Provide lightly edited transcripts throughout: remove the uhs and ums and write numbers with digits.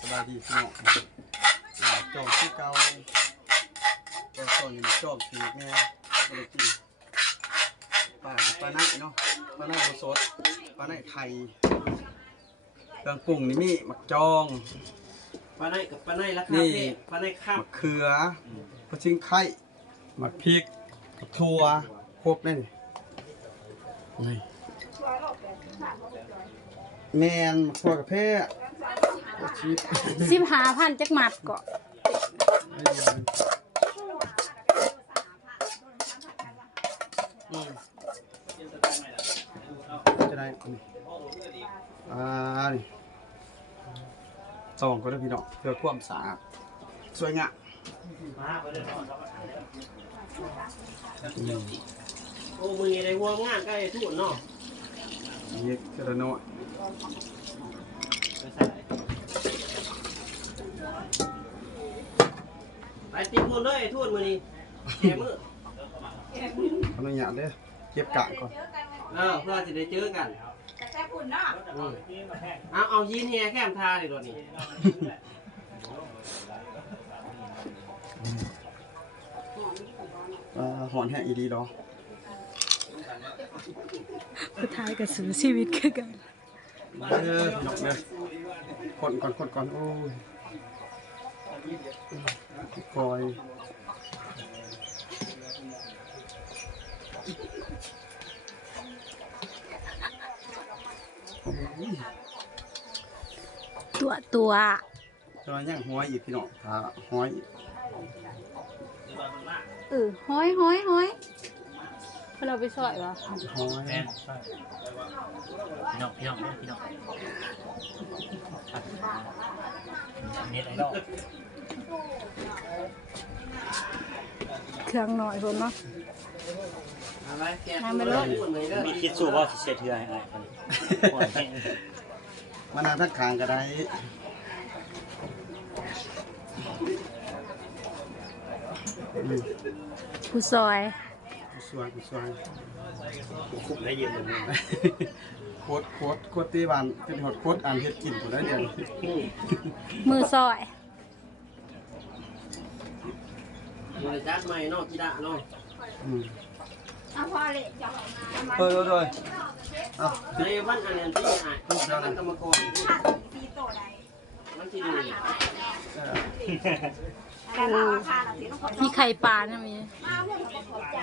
สบายดีพี่น้องจองที่เก่าก็ตอนนี้จองสีแม่ไม่ได้กินปลาไหนเนาะปลาไหนสดปลาไหนไทยเครื่องปรุงนี่มีหมักจองปลาไหนกับปลาไหนราคาเท่ปลาไหนข้าวหมักเขือปลาชิงไข่หมักพริกถั่วครบเลยนี่แมนหมักถั่วกับแพร่ชีส15,000จักหมัดก็จะได้นี่นี่ซองก็ได้พี่น้องเพื่อความสะอาดสวยงามโอ้มือในห่วงงานก็ไอ้ทุ่นเนาะเย็ดกระโนดไปติ๊กมือเลยไอ้ทุ่นมือนี้แก่มือขออนุญาตเด้อเก็บกะก่อนเพื่อจะได้เจอกันแต่ฝุ่นเนาะเอายีนเฮียแก้มทาดิตัวนี้หอนแห้งอีดีดอสุดท้ายก็สู่ชีวิตคือกันหยอกเลยคนก่อนโอ้ยคอยตัวจะมาย่างห้อยอีกพี่น้องห้อยห้อยเราไปซอยวะห้อยพี่น้องเน็ตไอดอลเครื่องหน่อยคนเนาะมีคิดสู้ว่าเสียเทือให้คนมานานทักขางก็ได้ผู้ซอยคุบได้เย็นเลยโคตรตีบานเป็นหดโคตรอ่านเฮ็ดกินตัวได้เดียวมือซอยมือจัดใหม่เนาะกีฬาเนาะพอเลยจะเลยในวันอันนั้นที่วันกรรมกรตีโตได้มันที่ดีมีไข่ปลานะมี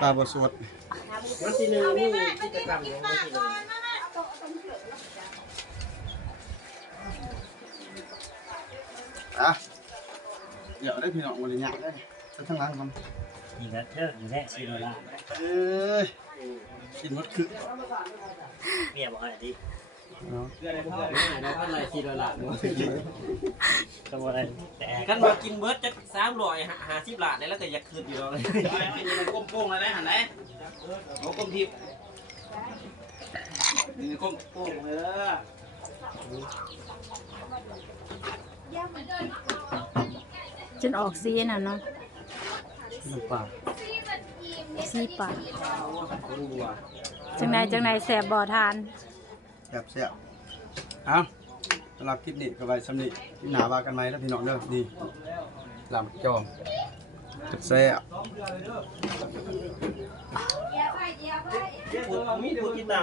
ปลาบสดมันที่หนึ่งนี่กิจกรรมของมันที่หนึ่งเดี๋ยวได้พี่น้องวันนี้ยากได้ทั้งร้านครับนี่ก็เลิกอยู่แท้ซีโรล่ากินวัดคือเมียบอกอะไรดิเราพันไรทีละหลักตัวอะไรแต่กันมากินเบิร์ดจะ350 บาทแล้วก็อยากคืนอยู่เลยมันก้มโป้งอะไรหันไหนเอาก้มทิพย์นี่ก้มโป้งเลยจนออกซีน่ะเนาะปลาซีปลาจังไหนแสบบ่อทานแซ่บเอาสำหรับคลิปนี้ก็ไว้สำนีที่หนาว่ากันไหมแล้วพี่น้องเด้อดีลำจอมแซ่บมีผู้ติดตาม